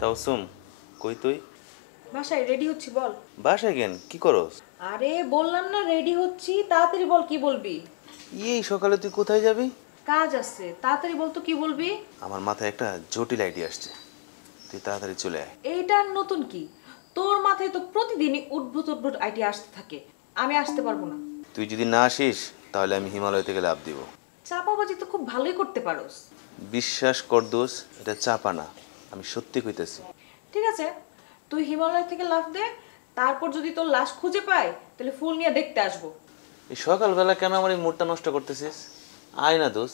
তাও সুম কই তুই? বাসায় রেডি হচ্ছি, বল। বাসায় কেন, কি করস? আরে বললাম না রেডি হচ্ছি, তাড়াতাড়ি বল কি বলবি। এই সকালে তুই কোথায় যাবি? কাজ আছে, তাড়াতাড়ি বল তো কি বলবি। আমার মাথায় একটা জটিল আইডিয়া আসছে, তুই তাড়াতাড়ি চলে আয়। এইটা আর নতুন কি? তোর মাথায় তো প্রতিদিনই উদ্ভুত উদ্ভুত আইডিয়া আসতে থাকে। আমি আসতে পারবো না। তুই যদি না আসিস তাহলে আমি হিমালয় থেকে লাফ দিব। চাপাবাজি তো খুব ভালোই করতে পারোস। বিশ্বাস কর দোস, এটা চাপা না, আমি সত্যি কইতেছি। ঠিক আছে, তুই হিমালয় থেকে লাফ দে, তারপর যদি তোর লাশ খুঁজে পাই তাহলে ফুল নিয়ে দেখতে আসবো। এই সকালবেলা কেন আমার এই মুডটা নষ্ট করতেছিস? আয় না দোস,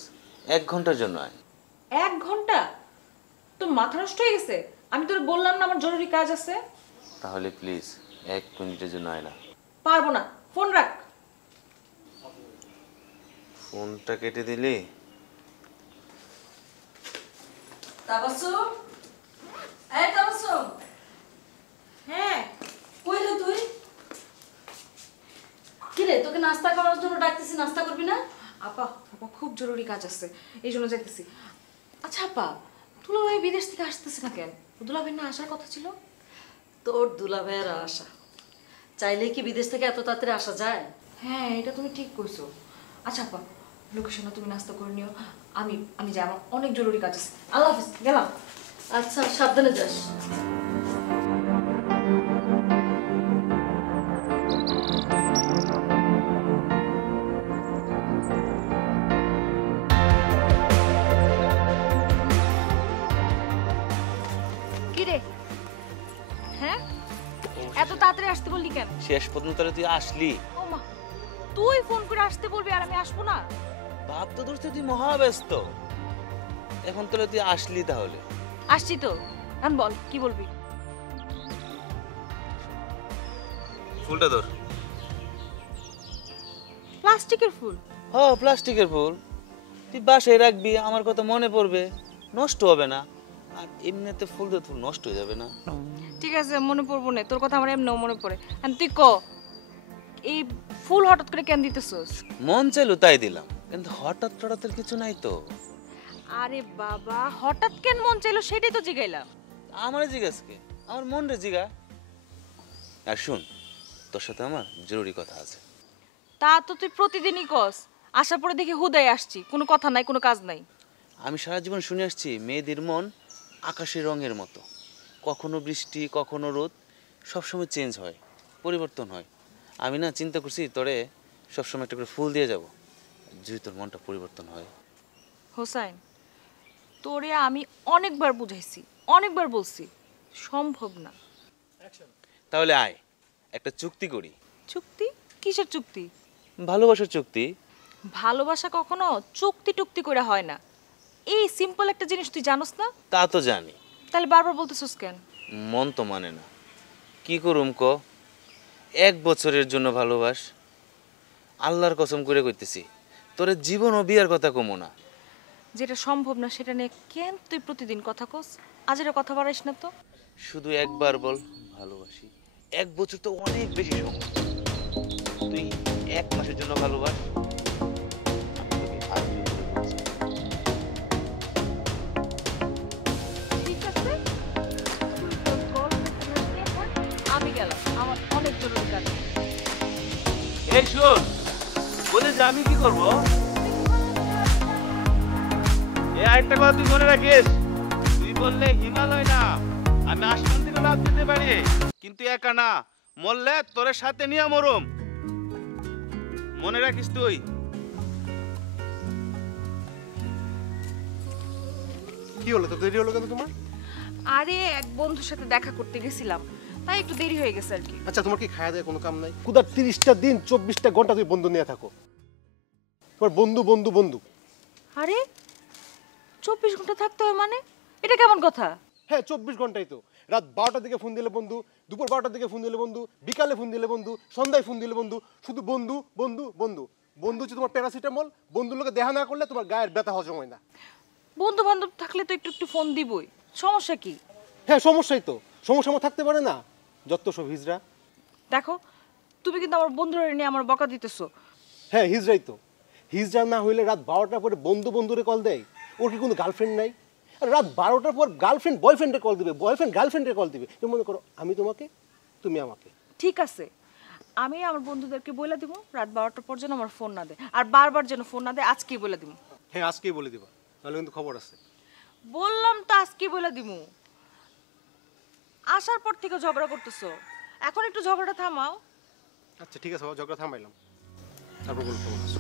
1 ঘন্টার জন্য আয়। 1 ঘন্টা? তোর মাথা নষ্ট হয়ে গেছে? আমি তোর বললাম না আমার জরুরি কাজ আছে। তাহলে প্লিজ 1 মিনিটের জন্য আয় না। পারবো না, ফোন রাখ। ফোনটা কেটে দিলি? তাবাসসুম, এই তাবাসসুম, হ্যাঁ, কই রে তুই? কি রে, তোকে নাস্তা করার জন্য ডাকতেছি, নাস্তা করবি না? আপা আপা খুব জরুরি কাজ আছে, এই জন্য যাইতেছি। আচ্ছা আপা, দুলাভাই বিদেশ থেকে আসতেছে না কেন? দুলাভাই না আসার কথা ছিল। তোর দুলাভাইয়ের আশা, চাইলেই কি বিদেশ থেকে এত তাড়াতাড়ি আসা যায়? হ্যাঁ, এটা তুমি ঠিক কইছো। আচ্ছা আপা, লোকেশনে তুমি নাস্তা করে নিও। আমি আমি যাই, আমার অনেক জরুরি কাজ আছে। আল্লাহ হাফিজ, গেলাম। আচ্ছা, সাবধানে যাস। কি রে? হ্যাঁ, এত তাড়াতাড়ি আসতে বললি কেন? শেষ পর্যন্ত তাহলে তুই আসলি? ও মা, তুই ফোন করে আসতে বলবি আর আমি আসবো না? ভাব তো দোস্ত তুই মহাব্যস্ত, এখন তাহলে তুই আসলি তাহলে। আসছি তো, এখন বল কি বলবি। ফুলটা ধর। প্লাস্টিকের ফুল? হ, প্লাস্টিকের ফুল। তুই বাসায় রাখবি, আমার কথা মনে পড়বে, নষ্ট হবে না। আর এমনিতে ফুল তো ফুল নষ্ট হয়ে যাবে না। ঠিক আছে, মনে পড়বো না, তোর কথা আমার এমনিও মনে পড়ে। আর তুই ক, এই ফুল হঠাৎ করে কেন দিতেছস? মন চাইলো তাই দিলাম, কিন্তু হঠাৎ টঠাৎ কিছু নাই তো। আরে বাবা, হঠাৎ কেন মন চাইলো সেটাই তো জিগাইলাম। আমার জিজ্ঞাসা কে, আমার মন রে জিগা। আর শুন, তোর সাথে আমার জরুরি কথা আছে। তা তো তুই প্রতিদিনই কস, আসার পরে দেখি হুদাই আসছি, কোনো কথা নাই, কোনো কাজ নাই। আমি সারা জীবন শুনে আসছি মেয়েদের মন আকাশের রঙের মতো, কখনো বৃষ্টি কখনো রোদ, সবসময় চেঞ্জ হয়, পরিবর্তন হয়। আমি না চিন্তা করছি তোরে সবসময় একটা করে ফুল দিয়ে যাব, যদি তোর মনটা পরিবর্তন হয়। হোসাইন, তোরে আমি অনেকবার বুঝাইছি, অনেকবার বলছি, সম্ভব না। তাহলে আয়, একটা চুক্তি করি। চুক্তি? কিসের চুক্তি? ভালোবাসার চুক্তি। ভালোবাসা কখনো চুক্তি টুক্তি করে হয় না। এই সিম্পল একটা জিনিস তুই জানোস না? তা তো জানি, তাহলে বারবার বলতেছস কেন? মন তো মানে না, কি করুম ক। 1 বছরের জন্য ভালোবাস, আল্লাহর কসম করে কইতেছি, তোরে জীবন ও বিয়ার কথা কমো না। যেটা সম্ভব না সেটা নিয়ে কেন তুই প্রতিদিন কথা কস? আজ এটা কথা বাড়াইস না তো। শুধু একবার বল ভালোবাসি। 1 বছর তো অনেক বেশি সময়, তুই 1 মাসের জন্য ভালোবাস। আমি তোকে আজ বলছি। ঠিক আছে, তুই তোর girlfriend নিয়ে থাক, আমি গেলাম, আমার অনেক জরুরি কাজ আছে। এই শোন, বলে যে আমি কি করব, আরেকটা কথা তুই মনে রাখিস, তুই বললে হিমালয় না, আমি আসমান থেকে লাফ দিতে পারি, কিন্তু একা না, মরলে তোর সাথে নিয়ে মরম, মনে রাখিস তুই। কি হলো, তো দেরি হলো কেন তোমার? আরে এক বন্ধুর সাথে দেখা করতে গেছিলাম, তাই একটু দেরি হয়ে গেছে আর কি। আচ্ছা, তোমার কি খাওয়া দেয় কোনো কাম নাই? কুদার 30টা দিন 24টা ঘন্টা তুমি বন্ধু নিয়ে থাকো, তোমার বন্ধু বন্ধু বন্ধু। আরে 24 ঘন্টা থাকতে হয় মানে? এটা কেমন কথা? হ্যাঁ, 24 ঘন্টাই তো। রাত 12টার দিকে ফোন দিলে বন্ধু, দুপুর 12টার দিকে ফোন দিলে বন্ধু, বিকালে ফোন দিলে বন্ধু, সন্ধ্যায় ফোন দিলে বন্ধু, শুধু বন্ধু বন্ধু বন্ধু। বন্ধু হচ্ছে তোমার প্যারাসিটামল, বন্ধুর লোকে দেখা না করলে তোমার গায়ের ব্যথা হজম হয় না। বন্ধু বান্ধব থাকলে তো একটু একটু ফোন দিবই, সমস্যা কি? হ্যাঁ, সমস্যাই তো, সমস্যা আমার থাকতে পারে না, যত সব হিজড়া। দেখো, তুমি কিন্তু আমার বন্ধুরা নিয়ে আমার বকা দিতেছো। হ্যাঁ, হিজড়াই তো। হিজড়া না হইলে রাত 12টার পরে বন্ধু বন্ধুরে কল দেয়? ওর কি কোনো গার্লফ্রেন্ড নাই? আর রাত 12টার পর গার্লফ্রেন্ড বয়ফ্রেন্ডে কল দিবে, বয়ফ্রেন্ড গার্লফ্রেন্ডে কল দিবে। তুমি মনে করো আমি তোমাকে, তুমি আমাকে। ঠিক আছে, আমি আমার বন্ধুদেরকে বলে দিব রাত 12টার পর যেন আমার ফোন না দেয়, আর বারবার যেন ফোন না দেয়, আজকেই বলে দিব। হ্যাঁ আজকেই বলে দিবা, তাহলে কিন্তু খবর আছে। বললাম তো আজকেই বলে দিব। আসার পর থেকে ঝগড়া করতেছো, এখন একটু ঝগড়াটা থামাও। আচ্ছা ঠিক আছে, ঝগড়া থামাইলাম, তারপর বলো খবর আছে।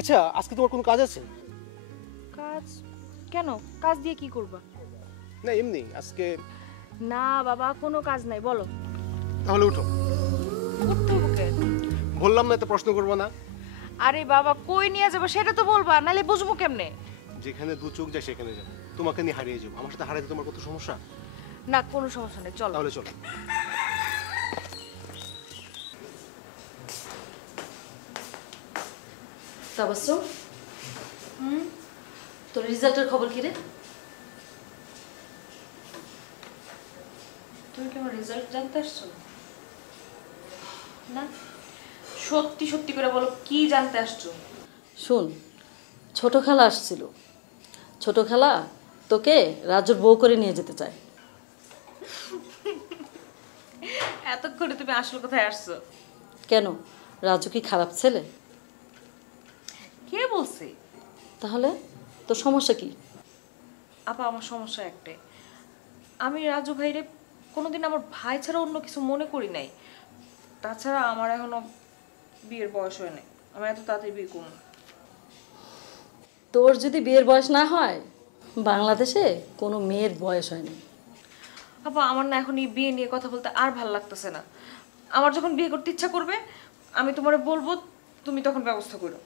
আচ্ছা আজকে তোমার কোনো কাজ আছে? কাজ? কেন, কাজ দিয়ে কি করবা? না এমনি আজকে। না বাবা, কোনো কাজ নাই, বলো। তাহলে উঠো। উঠতে বুকে। বললাম না, এত প্রশ্ন করবো না। আরে বাবা, কই নিয়ে যাবো সেটা তো বলবা, নালে বুঝবো কেমনে? যেখানে দু চোখ যায় সেখানে যাবো, তোমাকে নিয়ে হারিয়ে যাবো। আমার সাথে হারাইতে তোমার কত সমস্যা? না কোনো সমস্যা নেই, চলো। তাহলে চলো। তাবাসসুম, তোর রেজাল্টের খবর কি রে? তুমি কি আমার রেজাল্ট জানতে আসছো? না, সত্যি সত্যি করে বলো, কি জানতে আসছো? শুন, ছোট খালা আসছিল। ছোট খালা তোকে রাজুর বউ করে নিয়ে যেতে চায়। এতক্ষণে তুমি আসল কোথায় আসছো? কেন, রাজু কি খারাপ ছেলে? কে বলছে? তাহলে তোর সমস্যা কি? আপা, আমার সমস্যা একটাই, আমি রাজু ভাইরে কোনোদিন আমার ভাই ছাড়া অন্য কিছু মনে করি নাই। তাছাড়া আমার এখনো বিয়ের বয়স হয় নাই, আমি এত তাড়াতাড়ি বিয়ে করবো না। তোর যদি বিয়ের বয়স না হয়, বাংলাদেশে কোনো মেয়ের বয়স হয়নি। আপা, আমার না এখন এই বিয়ে নিয়ে কথা বলতে আর ভাল লাগতেছে না। আমার যখন বিয়ে করতে ইচ্ছা করবে আমি তোমারে বলবো, তুমি তখন ব্যবস্থা করো।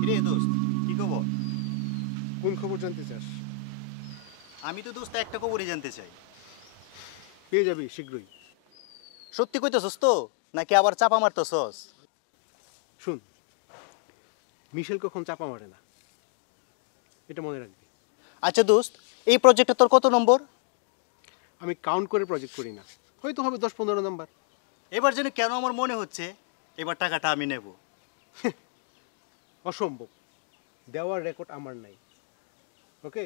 কিরে দোস্ত, কি খবর? কোন খবর জানতে চাস? আমি তো দোস্ত একটা খবরই জানতে চাই। পেয়ে যাবি শীঘ্রই। সত্যি কইতেছস তো, নাকি আবার চাপা মারতেছস? শুন, মিশেল কখন চাপা মারে না, এটা মনে রাখবি। আচ্ছা দোস্ত, এই প্রজেক্টটা তোর কত নম্বর? আমি কাউন্ট করে প্রজেক্ট করি না, হয়তো হবে 10-15 নাম্বার। এবার যেন কেন আমার মনে হচ্ছে এবার টাকাটা আমি নেব। অসম্ভব, দেওয়ার রেকর্ড আমার নাই। ওকে,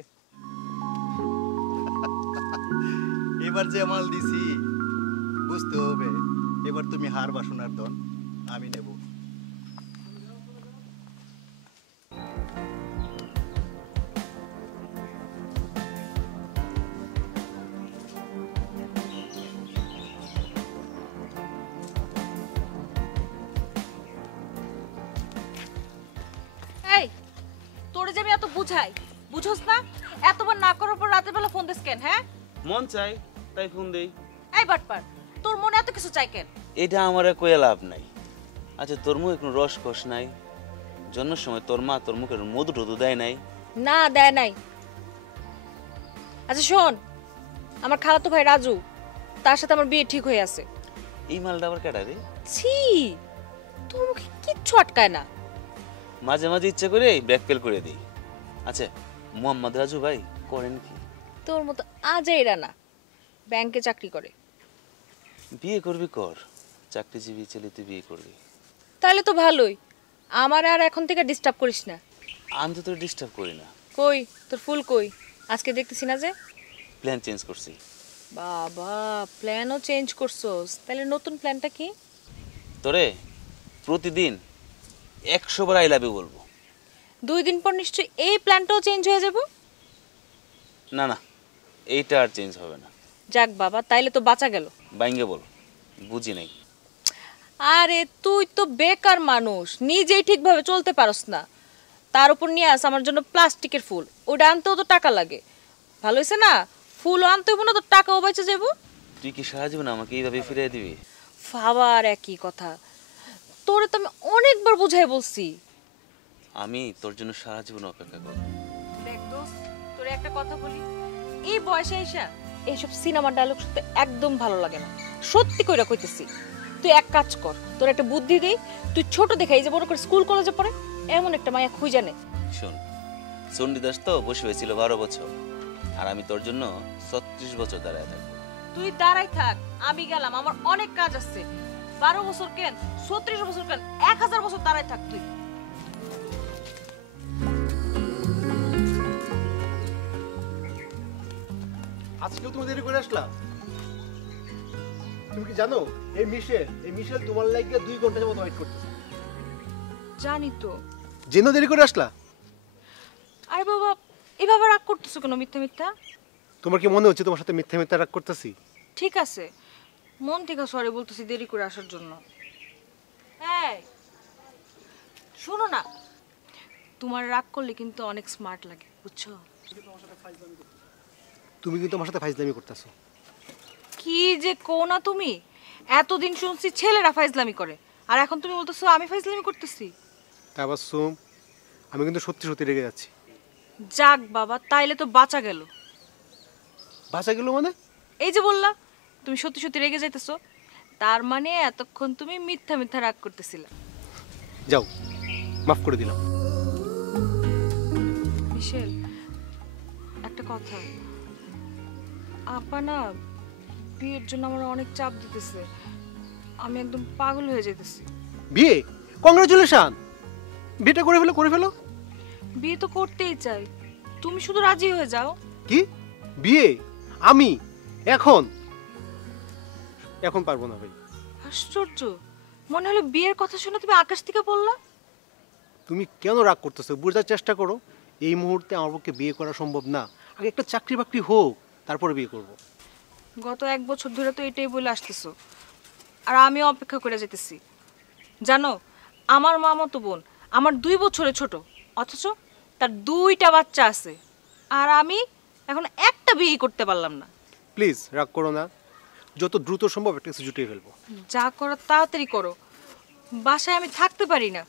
এবার যে মাল দিছি বুঝতে হবে, এবার তুমি হার বাসনার দন আমি নেব। এই, তোরে যে আমি এত বুঝাই, বুঝোস না? এতবার না করার পর রাতের বেলা ফোন দিস কেন? হ্যাঁ, মন চাই তাই ফোন দেই। এই বাটপার, তোর মনে এত কিছু চাই কেন? এটা আমার কয়ে লাভ নাই। আচ্ছা তোর মুখে কোনো রস কষ নাই? জন্মের সময় তোর মা তোর মুখের মধু টধু দেয় নাই? না, দেয় নাই। আচ্ছা শোন, আমার খালাতো ভাই রাজু, তার সাথে আমার বিয়ে ঠিক হয়ে আছে। এই মালটা আবার কেটা রে? ছি, তোর মুখে কিচ্ছু আটকায় না। মাঝে মাঝে ইচ্ছা করে ব্যাকপেল করে দিই। আচ্ছা মোহাম্মদ রাজু ভাই করেন কি? তোর মতো আজাইরা না, ব্যাংকে চাকরি করে। বিয়ে করবি কর, চাকরিজীবী ছেলে তুই বিয়ে করবি। তাহলে তো ভালোই, আমার আর এখন থেকে ডিস্টার্ব করিস না। আমি তো তোর ডিস্টার্ব করি না। কই তোর ফুল কই? আজকে দেখতেছি না যে। প্ল্যান চেঞ্জ করছি। বাবা, প্ল্যানও চেঞ্জ করছোস? তাহলে নতুন প্ল্যানটা কি? তোরে প্রতিদিন 100 বার আই লাভ ইউ বলবো। 2 দিন পর নিশ্চয়ই এই প্ল্যানটাও চেঞ্জ হয়ে যাব। না না, এইটা আর চেঞ্জ হবে না। যাক বাবা, তাইলে তো বাঁচা গেল। বাইঙ্গে বল, বুঝি নাই। আরে তুই তো বেকার মানুষ, নিজেই ঠিকভাবে চলতে পারস না, তার উপর নিয়ে আস আমার জন্য প্লাস্টিকের ফুল। ওটা আনতেও তো টাকা লাগে। ভালো হয়েছে না, ফুলও আনতে হইব না, তো টাকাও বেঁচে যাব। তুই কি সারা জীবন আমাকে এইভাবে ফিরিয়ে দিবি? আবার একই কথা, তোরে তো আমি অনেকবার বুঝাই বলছি। আমি তোর জন্য সারা জীবন অপেক্ষা করব। দেখ দোস্ত, তোরে একটা কথা বলি, এই বয়সে এসে এইসব সিনেমার ডায়লগ শুনতে একদম ভালো লাগে না। সত্যি কইরা কইতেছি, তুই এক কাজ কর, তোর একটা বুদ্ধি দেই। তুই ছোট দেখা, এই যে বড় করে স্কুল কলেজে পড়ে এমন একটা মাইয়া খুঁজে নে। শোন, চণ্ডীদাস তো বসে হয়েছিল 12 বছর, আর আমি তোর জন্য 36 বছর দাঁড়ায় থাকবো। তুই দাঁড়াই থাক, আমি গেলাম, আমার অনেক কাজ আছে। 12 বছর কেন, 36 বছর কেন, 1000 বছর দাঁড়ায় থাক তুই। আজকেও তুমি দেরি করে আসলা? তুমি কি জানো এই মিশেল তোমার লাগিয়ে 2 ঘন্টা যাবত ওয়েট করতেছে। জানি তো। জেনে দেরি করে আসলা? আরে বাবা, এভাবে রাগ করতেছো কেন মিথ্যা মিথ্যা? তোমার কি মনে হচ্ছে তোমার সাথে মিথ্যা মিথ্যা রাগ করতেছি? ঠিক আছে, মন থেকে সরি বলতেছি দেরি করে আসার জন্য। হ্যাঁ, শোনো না, তোমার রাগ করলে কিন্তু অনেক স্মার্ট লাগে, বুঝছো? তুমি কিন্তু আমার সাথে ফাইজলামি করতেছো। কি যে কো না তুমি, এতদিন শুনছি ছেলেরা ফাইজলামি করে, আর এখন তুমি বলতেছো আমি ফাইজলামি করতেছি। তাবাসসুম, আমি কিন্তু সত্যি সত্যি রেগে যাচ্ছি। যাক বাবা, তাইলে তো বাঁচা গেল। বাঁচা গেল মানে? এই যে বললা তুমি সত্যি সত্যি রেগে যাইতেছো, তার মানে এতক্ষণ তুমি মিথ্যা মিথ্যা রাগ করতেছিলা। যাও, মাফ করে দিলাম। মিশেল, একটা কথা, আপা না বিয়ের জন্য আমার অনেক চাপ দিতেছে, আমি একদম পাগল হয়ে যেতেছি। বিয়ে? কংগ্রাচুলেশন! বিয়েটা করে ফেলো, করে ফেলো। বিয়ে তো করতেই চাই, তুমি শুধু রাজি হয়ে যাও। কি বিয়ে? আমি এখন? এখন পারবো না ভাই। আশ্চর্য, মনে হলো বিয়ের কথা শুনে তুমি আকাশ থেকে বললা। তুমি কেন রাগ করতেছো? বোঝার চেষ্টা করো, এই মুহূর্তে আমার পক্ষে বিয়ে করা সম্ভব না। আগে একটা চাকরি বাকরি হোক, তারপরে বিয়ে করব। গত 1 বছর ধরে তো এটাই বলে আসতেছো, আর আমিও অপেক্ষা করে যেতেছি। জানো, আমার মামাতো বোন আমার 2 বছরের ছোট, অথচ তার 2টা বাচ্চা আছে, আর আমি এখন একটা বিয়ে করতে পারলাম না। প্লিজ রাগ করো না, যত দ্রুত সম্ভব একটা কিছু জুটিয়ে ফেলবো। যা করার তাড়াতাড়ি করো, বাসায় আমি থাকতে পারি না।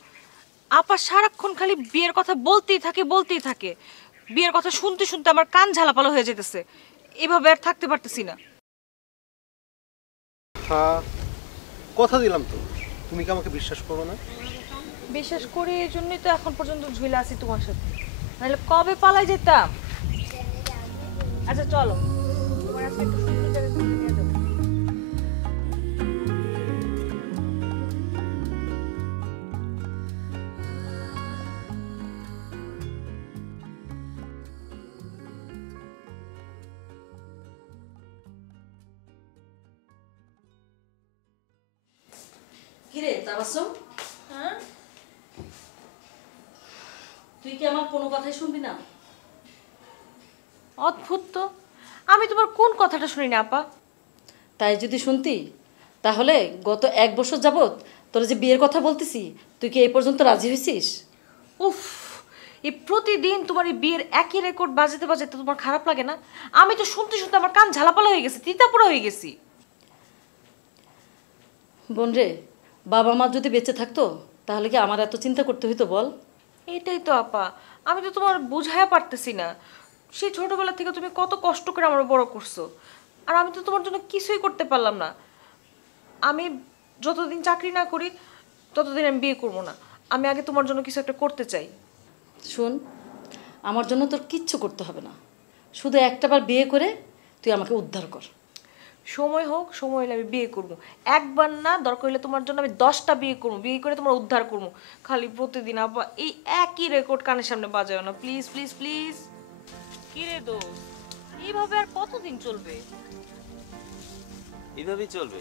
আপা সারাক্ষণ খালি বিয়ের কথা বলতেই থাকে, বিয়ের কথা শুনতে শুনতে আমার কান ঝালাপালা হয়ে যেতেছে, এভাবে আর থাকতে পারতেছি না। হ্যাঁ, কথা দিলাম তো, তুমি কি আমাকে বিশ্বাস করো না? বিশেষ করে এই জন্যই তো এখন পর্যন্ত ঝুলে আছি তোমার সাথে, নাহলে কবে পালাই যেতাম। আচ্ছা চলো, তোমার আজকে একটু সুন্দর জায়গায় ঘুরতে নিয়ে যাবো। কিরে তাবাসসুম, হ্যাঁ, তুই কি আমার কোনো কথাই শুনবি না? অদ্ভুত তো, আমি তোমার কোন কথাটা শুনি না আপা? তাই যদি শুনতি, তাহলে গত 1 বছর যাবত তোর যে বিয়ের কথা বলতেছি, তুই কি এই পর্যন্ত রাজি হয়েছিস? উফ, এই প্রতিদিন তোমার এই বিয়ের একই রেকর্ড বাজাতে বাজাতে তোমার খারাপ লাগে না? আমি তো শুনতে শুনতে আমার কান ঝালাপালা হয়ে গেছে, তিতাপুরা হয়ে গেছি। বোন রে, বাবা মা যদি বেঁচে থাকতো তাহলে কি আমার এত চিন্তা করতে হইতো বল? এটাই তো আপা, আমি তো তোমার বুঝাইয়া পারতেছি না। সেই ছোটবেলা থেকে তুমি কত কষ্ট করে আমার বড় করছো, আর আমি তো তোমার জন্য কিছুই করতে পারলাম না। আমি যতদিন চাকরি না করি ততদিন আমি বিয়ে করবো না। আমি আগে তোমার জন্য কিছু একটা করতে চাই। শোন, আমার জন্য তোর কিচ্ছু করতে হবে না, শুধু একটাবার বিয়ে করে তুই আমাকে উদ্ধার কর। সময় হোক, সময় হলে আমি বিয়ে করবো। একবার না, দরকার হলে তোমার জন্য আমি 10টা বিয়ে করবো, বিয়ে করে তোমার উদ্ধার করবো। খালি প্রতিদিন আবার এই একই রেকর্ড কানের সামনে বাজায় না, প্লিজ প্লিজ প্লিজ। কি রে দোস্ত, এইভাবে আর কতদিন চলবে? এইভাবেই চলবে,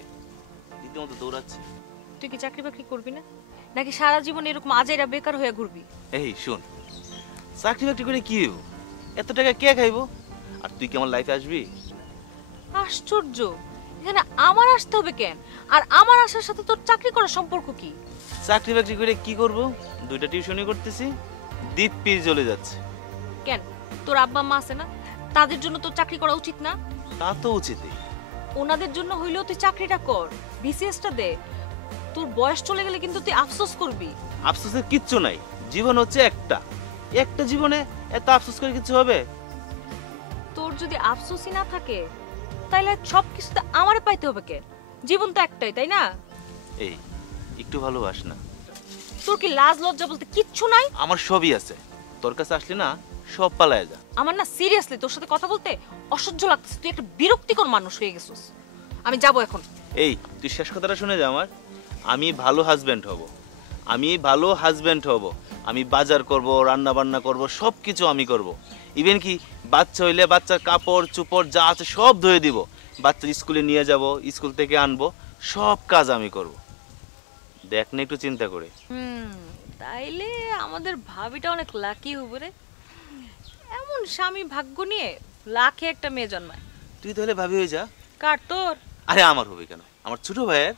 রীতিমতো দৌড়াচ্ছি। তুই কি চাকরি বাকরি করবি না, নাকি সারা জীবন এরকম আজাইরা বেকার হয়ে ঘুরবি? এই শোন, চাকরি বাকরি করে কি হইব? এত টাকা কে খাইবো? আর তুই কি আমার লাইফে আসবি? আশ্চর্য, এখানে আমার আসতে হবে কেন? আর আমার আসার সাথে তোর চাকরি করার সম্পর্ক কি? চাকরি বাকরি করে কি করব? 2টা টিউশনই করতেছি, দিব্যি চলে যাচ্ছে। কেন, তোর আব্বা মা আছে না, তাদের জন্য তোর চাকরি করা উচিত না? তা তো উচিতই। ওনাদের জন্য হইলেও তুই চাকরিটা কর, বিসিএসটা দে। তোর বয়স চলে গেলে কিন্তু তুই আফসোস করবি। আফসোসের কিচ্ছু নাই, জীবন হচ্ছে একটা জীবনে এত আফসোস করে কিছু হবে? তোর যদি আফসোসই না থাকে তাহলে সব কিছুতে আমারে পাইতে হবে কেন? জীবন তো একটাই, তাই না? এই একটু ভালোবাস না। তোর কি লাজ লজ্জা বলতে কিচ্ছু নাই? আমার সবই আছে, তোর কাছে আসলে না সব পালায় যা। আমার না সিরিয়াসলি তোর সাথে কথা বলতে অসহ্য লাগতেছে, তুই একটা বিরক্তিকর মানুষ হয়ে গেছিস। আমি যাব এখন। এই তুই শেষ কথাটা শুনে যা আমার। আমি ভালো হাজব্যান্ড হব, আমি ভালো হাজব্যান্ড হব। আমি বাজার করব, রান্না বান্না করব, সব কিছু আমি করব। ইভেন কি বাচ্চা হইলে বাচ্চার কাপড় চোপড় যা আছে সব ধুয়ে দিব, বাচ্চার স্কুলে নিয়ে যাব, স্কুল থেকে আনবো, সব কাজ আমি করব। দেখ না একটু চিন্তা করে। তাইলে আমাদের ভাবিটা অনেক লাকি হবে রে, এমন স্বামী ভাগ্য নিয়ে লাখে একটা মেয়ে জন্মায়। তুই তাহলে ভাবি হয়ে যা। কার তোর? আরে আমার হবে কেন, আমার ছোট ভাইয়ের।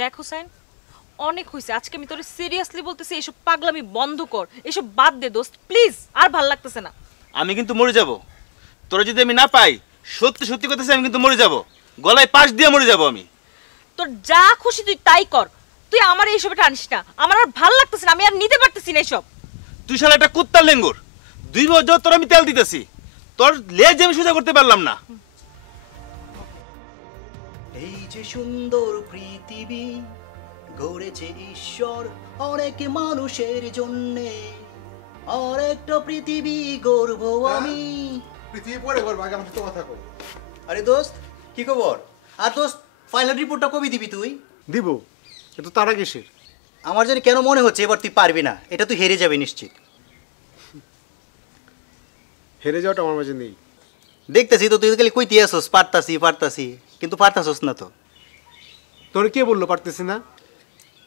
দেখ হুসাইন, অনেক হয়েছে, আজকে আমি তোর সিরিয়াসলি বলতেছি, এসব পাগলামি বন্ধ কর, এসব বাদ দে দোস্ত প্লিজ, আর ভাল লাগতেছে না। আমি কিন্তু মরে যাব, তোরা যদি আমি না পাই, সত্যি সত্যি কথা আমি কিন্তু মরে যাব, গলায় পাশ দিয়ে মরে যাব আমি। তোর যা খুশি তুই তাই কর, তুই আমার এইসব টানিস না, আমার আর ভাল লাগতেছে না, আমি আর নিতে পারতেছি না এসব। তুই শালা একটা কুত্তার লেঙ্গুর, 2 বছর তোর আমি তেল দিতেছি, তোর লেজ আমি সোজা করতে পারলাম না। এই যে সুন্দর পৃথিবী গড়েছে ঈশ্বর অনেক মানুষের জন্যে, আর একটা পৃথিবী গড়বো আমি। পৃথিবী পরে করবো, আগে আমার সাথে কথা কর। আরে দোস্ত কি খবর? আর দোস্ত ফাইনাল রিপোর্টটা কবে দিবি তুই? দিব, কিন্তু তারা কিসের? আমার জানি কেন মনে হচ্ছে এবার তুই পারবি না, এটা তুই হেরে যাবে নিশ্চিত। হেরে যাওয়াটা আমার মাঝে নেই। দেখতেছি তো তুই খালি কইতে আসোস পারতাছি পারতাছি, কিন্তু পারতাছোস না তো। তোর কে বললো পারতেছি না?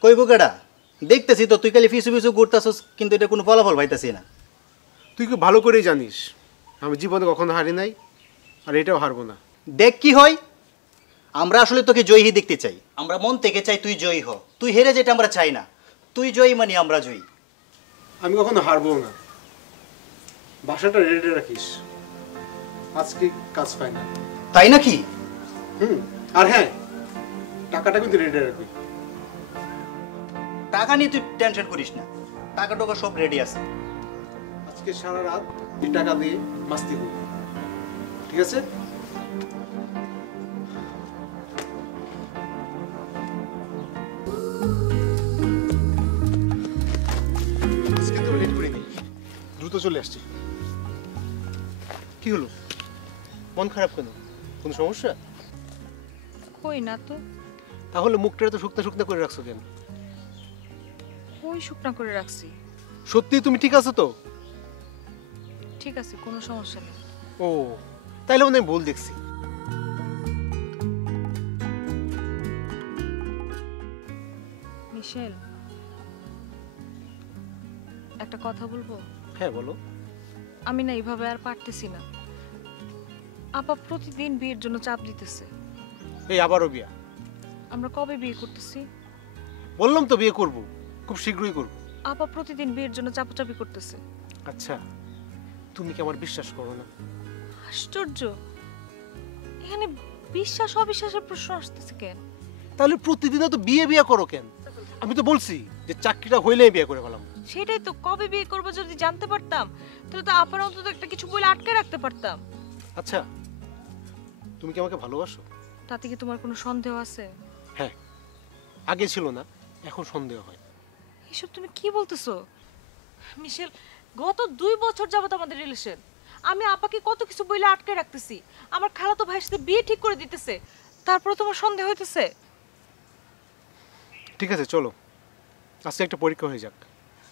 কইব কেডা? দেখতেছি তো তুই খালি ফিসু ফিসু ঘুরতাছোস, কিন্তু এটা কোনো ফলাফল পাইতাছি না। তুই খুব ভালো করেই জানিস আমি জীবনে কখনো হারি নাই, আর এটাও হারবো না। দেখ কি হয়। আমরা আসলে তোকে জয়ী দেখতে চাই, আমরা মন থেকে চাই তুই জয়ী হ। তুই হেরে যেটা আমরা চাই না, তুই জয়ী মানে আমরা জয়ী। আমি কখনো হারবো না। বাসাটা রেডি রাখিস, আজকে কাজ পাই না। তাই নাকি? আর হ্যাঁ, টাকাটা কিন্তু রেডি রাখবি। টাকা নিয়ে তুই টেনশন করিস না, টাকা টাকা সব রেডি আছে। আজকে সারা রাত এই টাকা দিয়ে মাস্তি করবো, ঠিক আছে? আজকে তো লেট করিনি, দ্রুত চলে আসছি। কি হলো, মন খারাপ কেন? কোনো সমস্যা? কই না তো। তাহলে মুখটা তো শুকনা শুকনা করে রাখছো কেন? কই শুকনা করে রাখছি? সত্যি তুমি ঠিক আছো তো? ঠিক আছে, কোনো সমস্যা নেই। ও, তাইলে মনে হয় ভুল দেখছি। মিশেল, একটা কথা বলবো? হ্যাঁ বলো। আমি না এইভাবে আর পারতেছি না, আপা প্রতিদিন বিয়ের জন্য চাপ দিতেছে। এই আবারও বিয়া? আমরা কবে বিয়ে করতেছি? বললাম তো বিয়ে করব, খুব শীঘ্রই করব। আপা প্রতিদিন বিয়ের জন্য চাপাচাপি করতেছে। আচ্ছা, তুমি কি আমার বিশ্বাস করো না? আশ্চর্য, এখানে বিশ্বাস অবিশ্বাসের প্রশ্ন আসতেছে কেন? তাহলে প্রতিদিন তো বিয়ে বিয়ে করো কেন? আমি তো বলছি যে চাকরিটা হইলেই বিয়ে করে ফেলাম। সেটাই তো, কবে বিয়ে করবো যদি জানতে পারতাম তাহলে তো আপার অন্তত একটা কিছু বলে আটকে রাখতে পারতাম। আচ্ছা, তুমি কি আমাকে ভালোবাসো? তাতে কি তোমার কোনো সন্দেহ আছে? হ্যাঁ, আগে ছিল না, এখন সন্দেহ হয়। এসব তুমি কি বলতেছো মিশেল? গত 2 বছর যাবত আমাদের রিলেশন, আমি আপাকে কত কিছু বলে আটকে রাখতেছি, আমার খালাতো ভাইয়ের সাথে বিয়ে ঠিক করে দিতেছে, তারপরে তোমার সন্দেহ হইতেছে? ঠিক আছে চলো, আজকে একটা পরীক্ষা হয়ে যাক,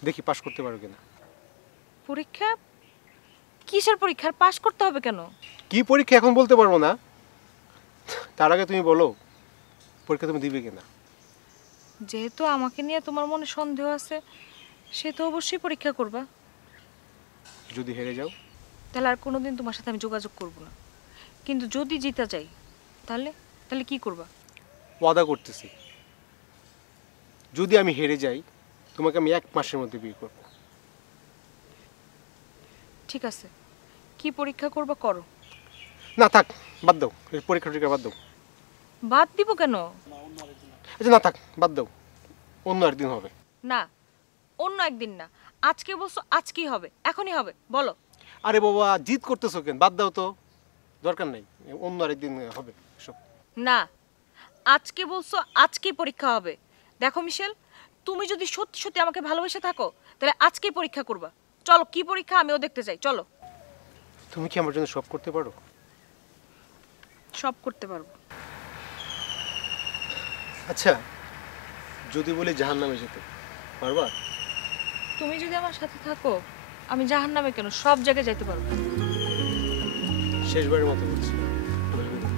দেখি পাশ করতে পারো কিনা। পরীক্ষা? কিসের পরীক্ষা? আর পাশ করতে হবে কেন? কি পরীক্ষা এখন বলতে পারবো না, তার আগে তুমি বলো পরীক্ষা তুমি দিবে কিনা। যেহেতু আমাকে নিয়ে তোমার মনে সন্দেহ আছে, সে তো অবশ্যই পরীক্ষা করবা। যদি হেরে যাও? তাহলে আর কোনোদিন তোমার সাথে আমি যোগাযোগ করব না। কিন্তু যদি জিতা যাই তাহলে তাহলে কি করবা? ওয়াদা করতেছি, যদি আমি হেরে যাই তোমাকে আমি 1 মাসের মধ্যে বিয়ে করব। ঠিক আছে, কি পরীক্ষা করবা করো। না থাক, বাদ দাও, এই পরীক্ষা টরীক্ষা বাদ দাও। বাদ দিব কেন? আচ্ছা না থাক, বাদ দাও, অন্য একদিন হবে। না, অন্য একদিন না, আজকে বলছো আজকেই হবে, এখনই হবে, বলো। আরে বাবা, জিদ করতেছো কেন? বাদ দাও তো, দরকার নেই, অন্য আরেকদিন হবে সব। না, আজকে বলছো আজকেই পরীক্ষা হবে। দেখো মিশেল, তুমি যদি সত্যি সত্যি আমাকে ভালোবেসে থাকো তাহলে আজকেই পরীক্ষা করবা। চলো, কি পরীক্ষা আমিও দেখতে চাই, চলো। তুমি কি আমার জন্য সব করতে পারো? সব করতে পারবো। আচ্ছা, যদি বলি জাহান্নামে যেতে পারবা? তুমি যদি আমার সাথে থাকো আমি জাহান্নামে কেন সব জায়গায় যেতে পারবো। শেষবারের মতো বলছি, বলবি না?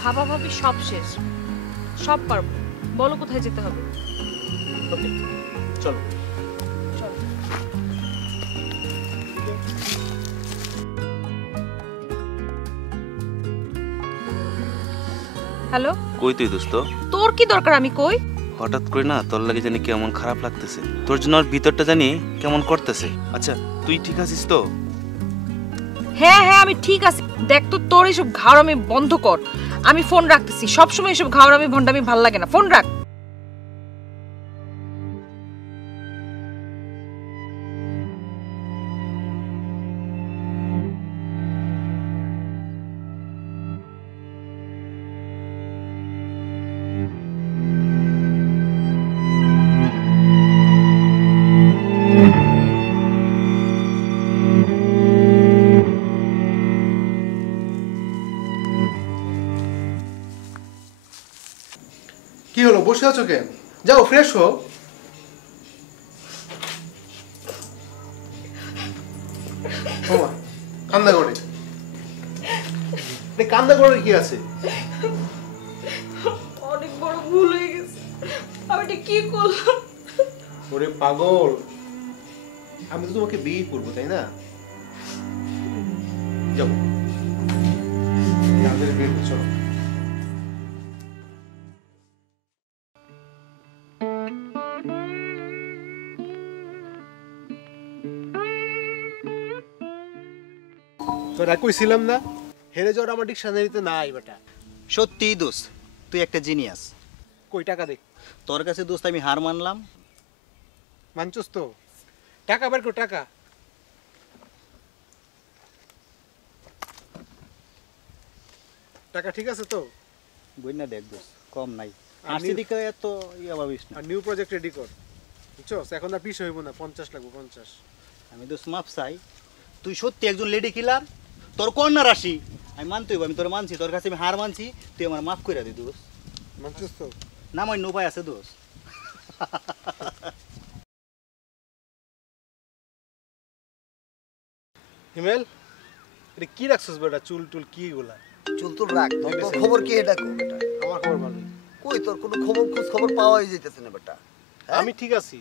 ভাবা ভাবি সব শেষ, সব পারবো। বলো কোথায় যেতে হবে। ওকে, চলো। চলো। হ্যালো, কই তুই দোস্ত? তোর কি দরকার আমি কই? হঠাৎ করে না তোর লাগে জানি কেমন খারাপ লাগতেছে, তোর জন্য আর ভিতরটা জানি কেমন করতেছে। আচ্ছা তুই ঠিক আছিস তো? হ্যাঁ হ্যাঁ আমি ঠিক আছি। দেখ তো তোর এসব ঘাড়ামি বন্ধ কর, আমি ফোন রাখতেছি। সবসময় এসব ঘাড়ামি ভন্ডামি ভাল লাগে না, ফোন রাখ। কি হলো, বসে আছো কেন? যাও ফ্রেশ হও। ওমা, কান্না করে? কান্না করার কি আছে? অনেক বড় ভুল হয়ে গেছে, আমি এটা কি করলাম? ওরে পাগল, আমি তো তোমাকে বিয়ে করবো, তাই না? যাবো, আমাদের বিয়ে করছো। তোরা কইছিলাম না হেরে যাওয়ার আমার ডিকশনারিতে নাই বেটা। সত্যি দোস্ত, তুই একটা জিনিয়াস। কই টাকা দে। তোর কাছে দোস্ত আমি হার মানলাম। মানছস তো? টাকা বের কর, টাকা। টাকা ঠিক আছে তো? বই না দেখ দোস্ত, কম নাই। আর আসছে দিকে এত ইয়া ভাবিস না। আর নিউ প্রজেক্ট রেডি কর, বুঝছস? এখন আর পিস হইব না, 50 লাগবে, 50। আমি দোস্ত মাপ চাই, তুই সত্যি একজন লেডি কিলার। তোর কন্যা রাশি আমি মানতে হইব, আমি তোর মানছি, তোর কাছে আমি হার মানছি, তুই আমার মাফ করে দে দোস্ত। মানছস তো? না মান্য উপায় আছে দোস্ত। হিমেল, এটা কি রাখছস বেটা? চুল টুল কি এগুলা? চুল তুল রাখ, তোর তোর খবর কি এটা কো বেটা? আমার খবর ভালো। কই তোর কোনো খবর খোঁজ খবর পাওয়াই যাইতেছে না বেটা। হ্যাঁ? আমি ঠিক আছি।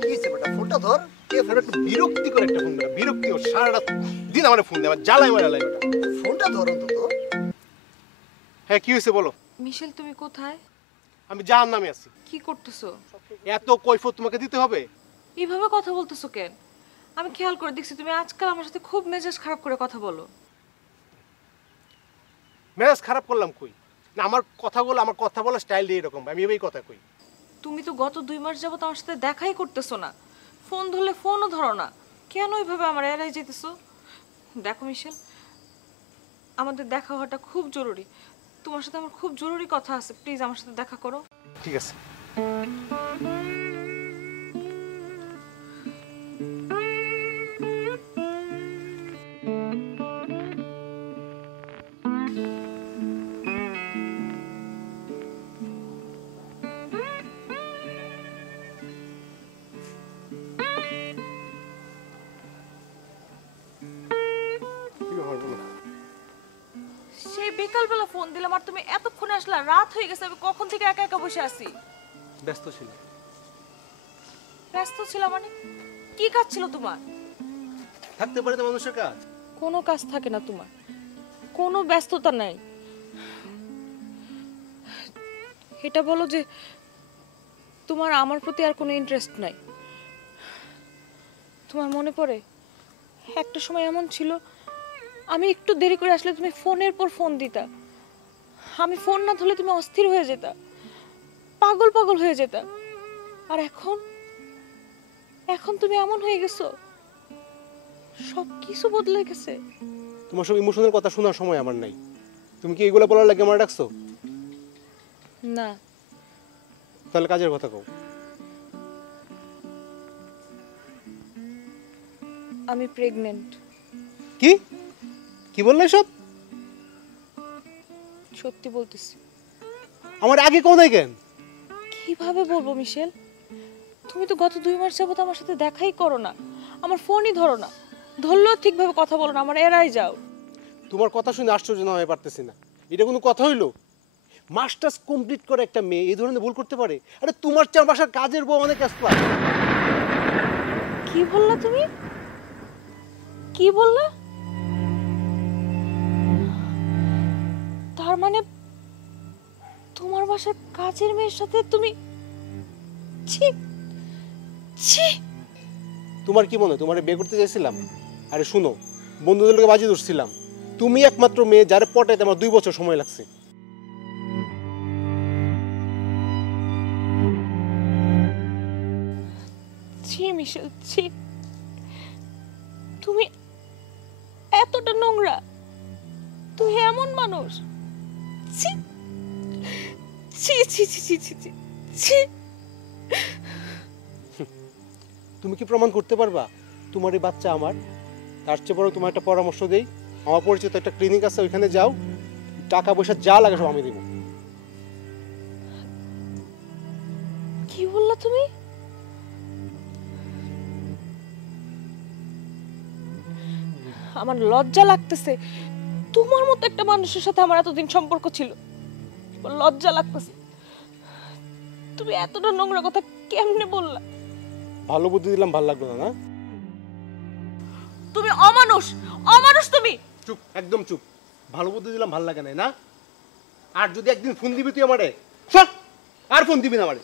কি হইছে বেটা? ফোনটা ধর। কে ফোন? একটু বিরক্তিকর একটা ফোন বেটা, বিরক্তিকর। সারাটা দিন আমার ফোন দেয়, আমার জ্বালায় মারালাই বেটা। ফোনটা ধর অন্তত। হ্যাঁ কি হয়েছে বলো? মিশেল তুমি কোথায়? আমি জাহান্নামে আছি। কি করতেছো? এত কৈফিয়ত তোমাকে দিতে হবে? এইভাবে কথা বলতেছো কেন? আমি খেয়াল করে দেখছি তুমি আজকাল আমার সাথে খুব মেজাজ খারাপ করে কথা বলো। মেজাজ খারাপ করলাম কই? না, আমার কথাগুলো, আমার কথা বলার স্টাইল দিয়ে এরকম, আমি এভাবেই কথা কই। তুমি তো গত 2 মাস যাবত আমার সাথে দেখাই করতেছো না, ফোন ধরলে ফোনও ধরো না। কেন এইভাবে আমার এড়াই যেতেছো? দেখো মিশেল, আমাদের দেখা হওয়াটা খুব জরুরি। তোমার সাথে আমার খুব জরুরি কথা আছে, প্লিজ আমার সাথে দেখা করো। ঠিক আছে। কি ব্যাপার বলো? সেই বিকালবেলা ফোন দিলাম আর তুমি এতক্ষণে আসলা, রাত হয়ে গেছে, আমি কখন থেকে একা একা বসে আছি। ব্যস্ত ছিল। ব্যস্ত ছিল মানে? কি কাজ ছিল তোমার? থাকতে পারে তো মানুষের কাজ। কোনো কাজ থাকে না তোমার, কোনো ব্যস্ততা নাই। এটা বলো যে তোমার আমার প্রতি আর কোনো ইন্টারেস্ট নাই। তোমার মনে পড়ে একটা সময় এমন ছিল, আমি একটু দেরি করে আসলে তুমি ফোনের পর ফোন দিতা, আমি ফোন না ধরলে তুমি অস্থির হয়ে যেতা, পাগল পাগল হয়ে যেতা। আর এখন এখন তুমি এমন হয়ে গেছো, সব কিছু বদলে গেছে। তোমার সব ইমোশনাল কথা শোনার সময় আমার নাই। তুমি কি এগুলো বলার লাগে আমার ডাকছো? না, তাহলে কাজের কথা কও। আমি প্রেগনেন্ট। কি কি বললে সব? সত্যি বলতেছি। আমার আগে কোন নাই কেন? কিভাবে বলবো মিশেল? তুমি তো গত 2 মাস যাবত আমার সাথে দেখাই করো না, আমার ফোনই ধরো না, ধরলেও ঠিকভাবে কথা বলো না, আমার এড়াই যাও। তোমার কথা শুনে আশ্চর্য না হয়ে পারতেছি না। এটা কোনো কথা হইলো? মাস্টার্স কমপ্লিট করে একটা মেয়ে এই ধরনের ভুল করতে পারে? আরে তোমার চার বাসার কাজের বউ অনেক এক্সপার্ট। কি বললা তুমি? কি বললা? তার মানে তোমার বাসার কাজের মেয়ের সাথে তুমি? ছি ছি। তোমার কি মনে তোমার বিয়ে করতে চাইছিলাম? আরে শুনো, বন্ধুদের লোকে বাজি ধরছিলাম। তুমি একমাত্র মেয়ে যারে পটাইতে আমার 2 বছর সময় লাগছে। ছি মিশেল, ছি। তুমি এতটা নোংরা, তুমি এমন মানুষ? ছি ছি ছি ছি ছি ছি ছি ছি। তুমি কি প্রমাণ করতে পারবা তোমার এই বাচ্চা আমার? তার চেয়ে বড় তোমার একটা পরামর্শ দেই, আমার পরিচিত একটা ক্লিনিক আছে, ওইখানে যাও, টাকা পয়সা যা লাগে সব আমি দেবো। কি বললা তুমি? আমার লজ্জা লাগতেছে। তোমার মতো একটা মানুষের সাথে আমার এতদিন সম্পর্ক ছিল, লজ্জা লাগতেছে। তুমি এতটা নোংরা কথা কেমনে বললা? ভালো বুদ্ধি দিলাম, ভালো লাগলো না? না তুমি অমানুষ, অমানুষ তুমি। চুপ, একদম চুপ। ভালো বুদ্ধি দিলাম, ভালো লাগে না? আর যদি একদিন ফোন দিবি তুই আমারে, সব আর ফোন দিবি না আমারে।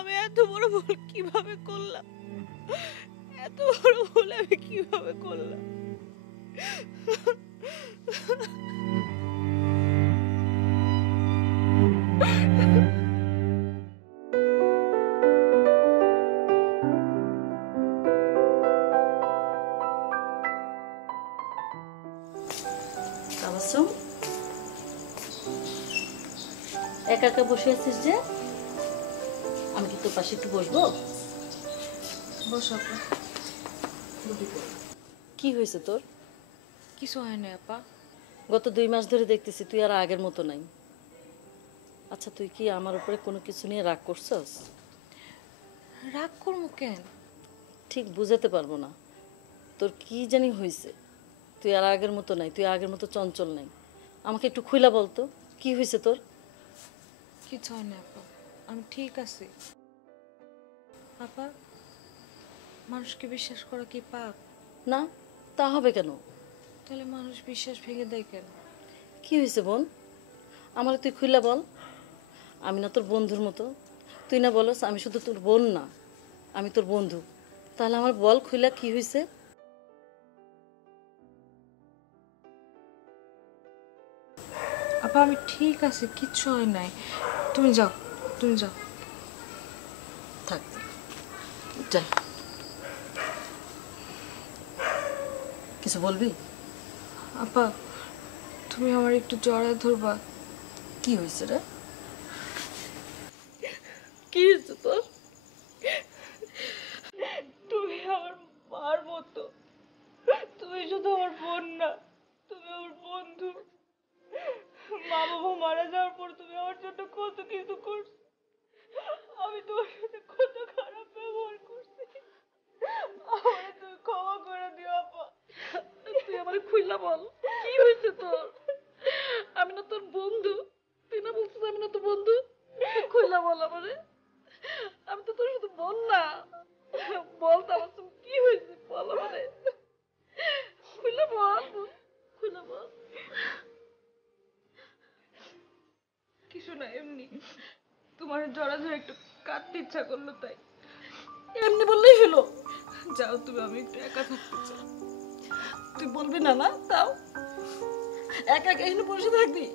আমি এত বড় ভুল কিভাবে করলাম? এত বড় ভুল আমি কিভাবে করলাম? তাবাসসুম, একা একা বসে আছিস যে? আমি কি তোর পাশে একটু বসবো? বসো আপা। কি হয়েছে তোর? কিছু হয় না আপা। গত 2 মাস ধরে দেখতেছি তুই আর আগের মতো নাই। আচ্ছা, তুই কি আমার উপরে কোনো কিছু নিয়ে রাগ করছস? রাগ করবো কেন? ঠিক বুঝাতে পারবো না। তোর কি জানি হয়েছে, তুই আর আগের মতো নাই, তুই আগের মতো চঞ্চল নাই। আমাকে একটু খুইলা বলতো কি হয়েছে তোর? কিছু হয় না আপা, আমি ঠিক আছি। আপা, মানুষকে বিশ্বাস করা কি পাপ? না, তা হবে কেন? তাহলে মানুষ বিশ্বাস ভেঙে দেয় কেন? কি হয়েছে বোন? আমার তুই খুইলা বল। আমি না তোর বন্ধুর মতো? তুই না বলস আমি শুধু তোর বোন না, আমি তোর বন্ধু। তাহলে আমার বল খুইলা কি হয়েছে? আপা আমি ঠিক আছে, কিচ্ছু হয় নাই। তুমি যাও, তুমি যাও। থাক, যাই। কিছু বলবি? আপা তুমি আমার একটু জড়ায় ধরবা। কি হয়েছে রে? কি হয়েছে তোর? তুমি আমার মার মতো, তুমি শুধু আমার বোন না, তুমি আমার বন্ধু। মা বাবা মারা যাওয়ার পর তুমি আমার জন্য কত কিছু করছো, আমি তোমার সাথে কত খারাপ ব্যবহার করছি, আমার তুমি ক্ষমা করে দিও আপা। তুই আমার খুইলা বল কি হয়েছে তোর? আমি না তোর বন্ধু? তুই না বলছিস আমি না তোর বন্ধু? খুইলা বল আমারে। আমি তো তোর শুধু বোন না। বল তাবাসসুম কি হয়েছে বল আমারে। খুইলা বল, খুইলা বল। কিছু না, এমনি তোমার জড়া ধরে একটু কাঁদতে ইচ্ছা করলো তাই। এমনি বললেই হলো? যাও তুমি, আমি একটু একা থাকতে চাই। তুই বলবি না? না তাও একা একা এখানে বসে থাকবি?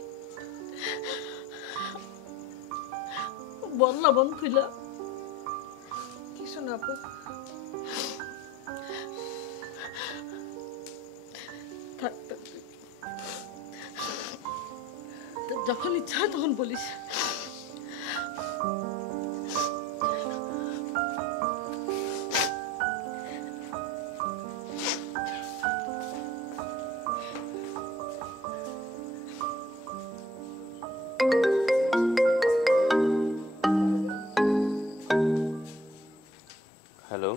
বল না বোন, খুইলা। কিছু না আপা। থাক থাক। যখন ইচ্ছা হয় তখন বলিস। হ্যালো,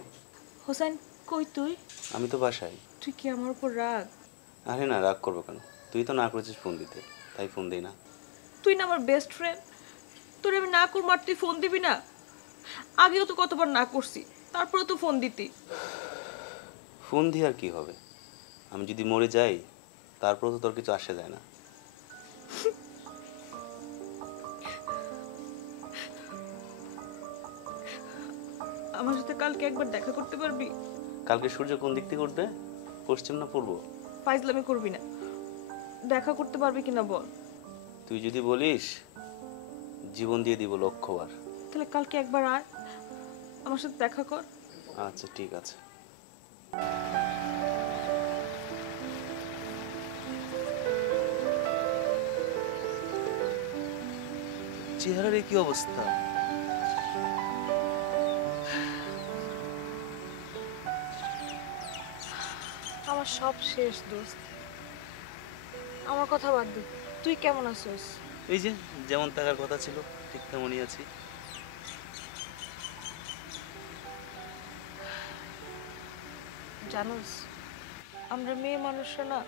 হোসেন, কই তুই? আমি তো বাসায়। তুই কি আমার উপর রাগ? আরে না, রাগ করবো কেন? তুই তো না করেছিস ফোন দিতে, তাই ফোন দিই না। তুই না আমার বেস্ট ফ্রেন্ড, তোর আমি না করবো আর তুই ফোন দিবি না? আগেও তো কতবার না করছি, তারপরে তো ফোন দিতি। ফোন দিয়ে আর কি হবে? আমি যদি মরে যাই তারপরে তো তোর কিছু আসে যায় না। আমার সাথে কালকে একবার দেখা করতে পারবি? কালকে সূর্য কোন দিক থেকে উঠবে? পশ্চিম না পূর্ব? ফাইজলামি করবি না, দেখা করতে পারবি কিনা বল। তুই যদি বলিস জীবন দিয়ে দিব লক্ষবার। তাহলে কালকে একবার আয়, আমার সাথে দেখা কর। আচ্ছা ঠিক আছে। চেহারার কি অবস্থা? আমার সব শেষ দোস্ত, আমার কথা বাদ দে, তুই কেমন আছিস? এই যে যেমন থাকার কথা ছিল ঠিক তেমনই আছি। জানোস, আমরা মেয়ে মানুষরা না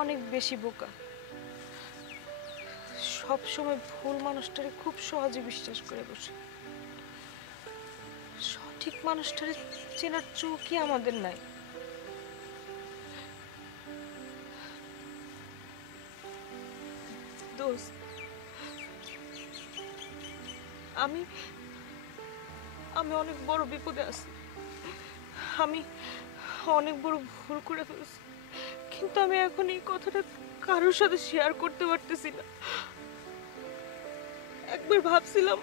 অনেক বেশি বোকা, সব সময় ভুল মানুষটারে খুব সহজে বিশ্বাস করে বসে। সঠিক মানুষটারে চেনার চোখই আমাদের নাই। দোস্ত, আমি আমি অনেক বড় বিপদে আছি। আমি অনেক বড় ভুল করে ফেলেছি, কিন্তু আমি এখন এই কথাটা কারোর সাথে শেয়ার করতে পারতেছি না। একবার ভাবছিলাম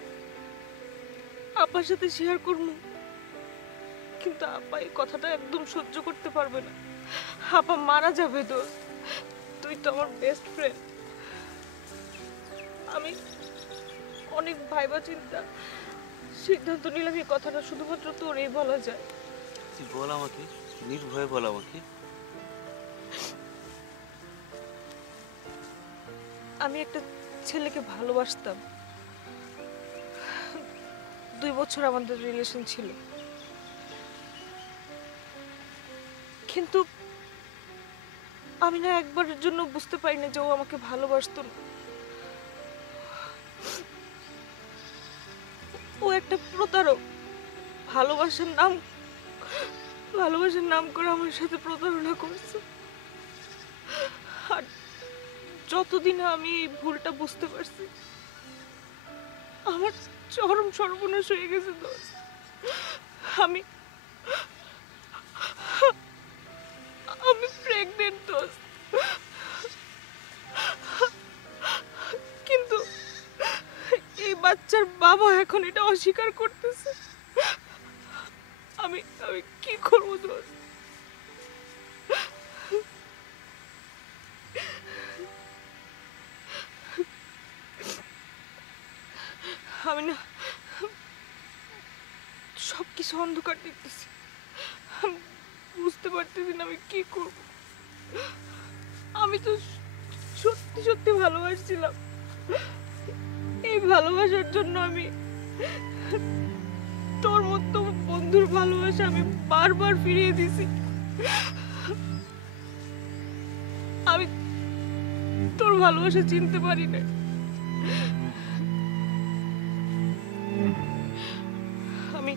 আপার সাথে শেয়ার করবো, কিন্তু আপা এই কথাটা একদম সহ্য করতে পারবে না। আপা মারা যাবে। দোস্ত, তুই তো আমার বেস্ট ফ্রেন্ড। আমি অনেক ভাইবা চিন্তা সিদ্ধান্ত নিলাম এই কথাটা শুধুমাত্র তোরই বলা যায়। তুই বল আমাকে, নির্ভয়ে বল আমাকে। আমি একটা ছেলেকে ভালোবাসতাম, 2 বছর আমাদের রিলেশন ছিল, কিন্তু আমি না একবারের জন্য বুঝতে পারি না যে ও আমাকে ভালোবাসতো না। ও একটা প্রতারক। ভালোবাসার নাম করে আমার সাথে প্রতারণা করছে। আর যতদিন আমি এই ভুলটা বুঝতে পারছি, আমার চরম সর্বনাশ হয়ে গেছে দোস্ত। আমি প্রেগনেন্ট দোস্ত, কিন্তু এই বাচ্চার বাবা এখন এটা অস্বীকার করতেছে। আমি কি করবো দোস্ত? আমি না সবকিছু অন্ধকার দেখতেছি, আমি বুঝতে পারতেছি না আমি কি করব। আমি তো সত্যি সত্যি ভালোবাসছিলাম। এই ভালোবাসার জন্য আমি তোর মতো বন্ধুর ভালোবাসা আমি বারবার ফিরিয়ে দিছি। আমি তোর ভালোবাসা চিনতে পারি না। আমি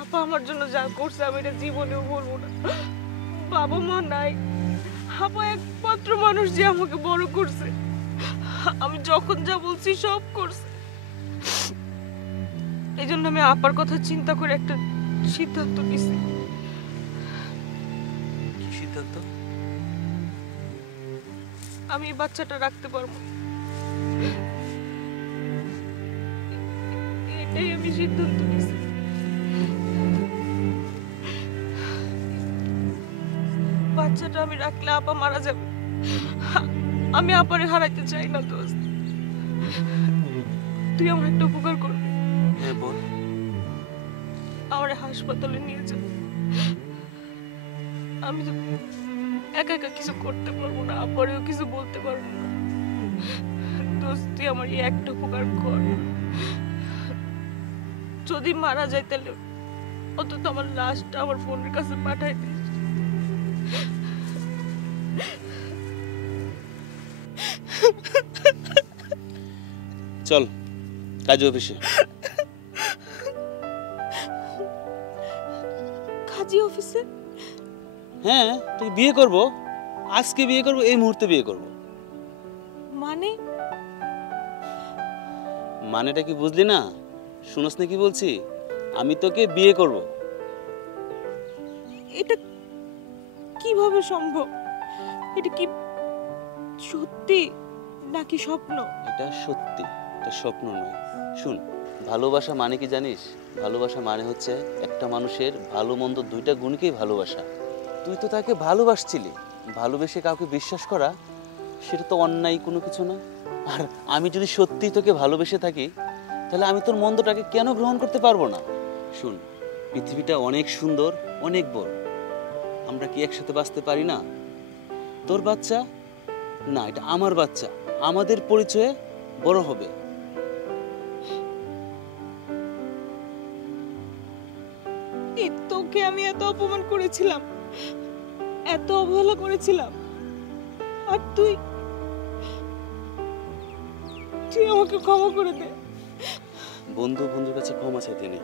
আপা আমার জন্য যা করছে আমি এটা জীবনেও বলবো না। বাবা মা নাই, আপা একমাত্র মানুষ যে আমাকে বড় করছে। আমি যখন যা বলছি সব করছে। এই জন্য আমি আপার কথা চিন্তা করে একটা সিদ্ধান্ত নিছি। কি সিদ্ধান্ত? আমি এই বাচ্চাটা রাখতে পারবো, এটাই আমি সিদ্ধান্ত নিছি। বাচ্চাটা আমি রাখলে আপা মারা যাবে। আমি আপারে হারাইতে চাই না দোস্ত। তুই আমার একটা উপকার করবি, হ্যাঁ বল। আমার হাসপাতালে নিয়ে যা। আমি তো একা একা কিছু করতে পারবো না, আপারেও কিছু বলতে পারবো না। দোস্ত তুই আমার এই একটা উপকার কর। যদি মারা যায় তাহলে অন্তত আমার লাশটা আমার বোনের কাছে পাঠাই দিস। চল কাজী অফিসে। কাজী অফিসে? হ্যাঁ, তুই বিয়ে করব, আজকে বিয়ে করব, এই মুহূর্তে বিয়ে করব। মানে? মানেটা কি বুঝলি না? শুনস না কি বলছি? আমি তোকে বিয়ে করব। এটা কিভাবে সম্ভব? এটা কি সত্যি নাকি স্বপ্ন? এটা সত্যি, এটা স্বপ্ন নয়। শুন, ভালোবাসা মানে কি জানিস? ভালোবাসা মানে হচ্ছে একটা মানুষের ভালো মন্দ দুইটা গুণকেই ভালোবাসা। তুই তো তাকে ভালোবাসছিলি, ভালোবেসে কাউকে বিশ্বাস করা সেটা তো অন্যায় কোনো কিছু না। আর আমি যদি সত্যিই তোকে ভালোবেসে থাকি তাহলে আমি তোর মন্দটাকে কেন গ্রহণ করতে পারবো না? শুন, পৃথিবীটা অনেক সুন্দর, অনেক বড়। আমরা কি একসাথে বাঁচতে পারি না? তোর বাচ্চা না, এটা আমার বাচ্চা, আমাদের পরিচয়ে বড় হবে। এই তোকে আমি এত অপমান করেছিলাম, এত অবহেলা করেছিলাম, আর তুই তুই আমাকে ক্ষমা করে দে। বন্ধু বন্ধুর কাছে ক্ষমা চাইতে নেই।